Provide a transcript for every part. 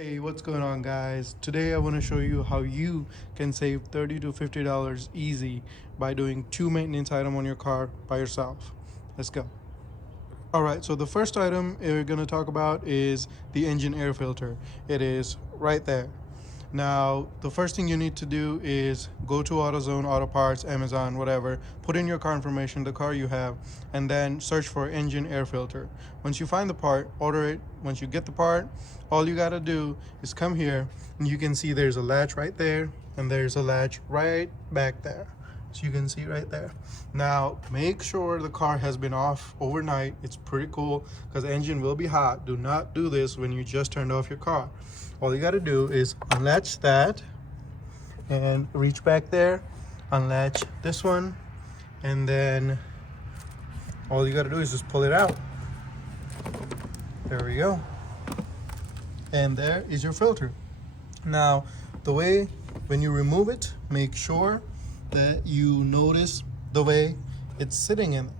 Hey, what's going on, guys? Today I want to show you how you can save $30 to $50 easy by doing two maintenance items on your car by yourself. Let's go. All right, so the first item we're going to talk about is the engine air filter. It is right there. Now, the first thing you need to do is go to AutoZone, Auto Parts, Amazon, whatever, put in your car information, the car you have, and then search for engine air filter. Once you find the part, order it. Once you get the part, all you gotta do is come here, and you can see there's a latch right there, and there's a latch right back there. So you can see right there. Now, make sure the car has been off overnight. It's pretty cool because the engine will be hot. Do not do this when you just turned off your car. All you got to do is unlatch that and reach back there, unlatch this one, and then all you got to do is just pull it out. There we go. And there is your filter. Now, the way when you remove it, make sure that you notice the way it's sitting in there.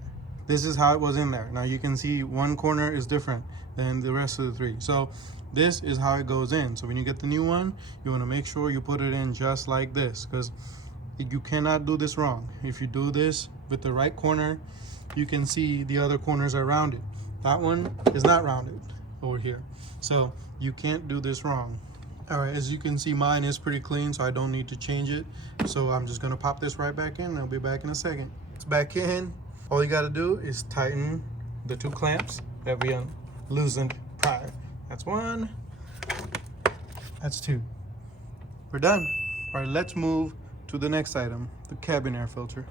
This is how it was in there. Now you can see one corner is different than the rest of the three. So this is how it goes in. So when you get the new one, you want to make sure you put it in just like this, because you cannot do this wrong. If you do this with the right corner, you can see the other corners are rounded. That one is not rounded over here. So you can't do this wrong. All right, as you can see, mine is pretty clean, so I don't need to change it. So I'm just gonna pop this right back in, and I'll be back in a second. It's back in. All you gotta do is tighten the two clamps that we loosened prior. That's one, that's two. We're done. All right, let's move to the next item, the cabin air filter.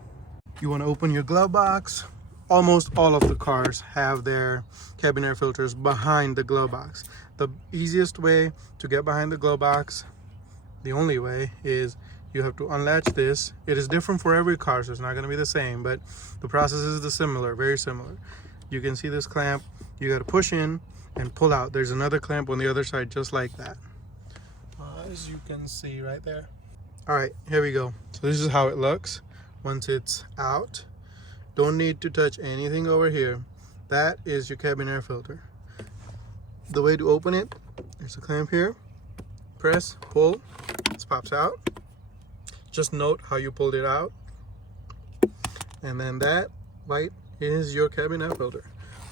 You wanna open your glove box. Almost all of the cars have their cabin air filters behind the glove box. The easiest way to get behind the glove box, the only way, is you have to unlatch this. It is different for every car, so it's not going to be the same, but the process is similar, very similar. You can see this clamp. You got to push in and pull out. There's another clamp on the other side just like that, as you can see right there. All right, here we go. So this is how it looks once it's out. Don't need to touch anything over here. That is your cabin air filter. The way to open it, there's a clamp here. Press, pull, this pops out. Just note how you pulled it out. And then that white is your cabin air filter.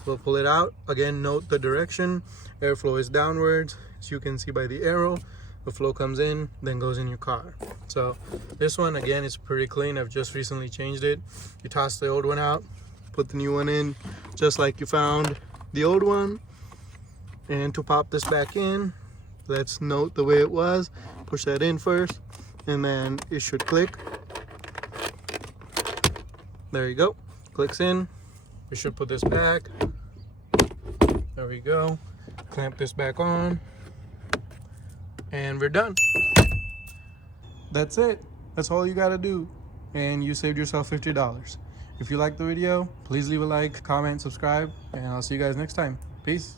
We'll pull it out. Again, note the direction. Airflow is downwards. As you can see by the arrow, the flow comes in, then goes in your car. So this one, again, is pretty clean. I've just recently changed it. You toss the old one out, put the new one in, just like you found the old one. And to pop this back in, let's note the way it was. Push that in first, and then it should click. There you go. Clicks in. We should put this back. There we go. Clamp this back on. And we're done. That's it. That's all you gotta do. And you saved yourself $50. If you liked the video, please leave a like, comment, subscribe, and I'll see you guys next time. Peace.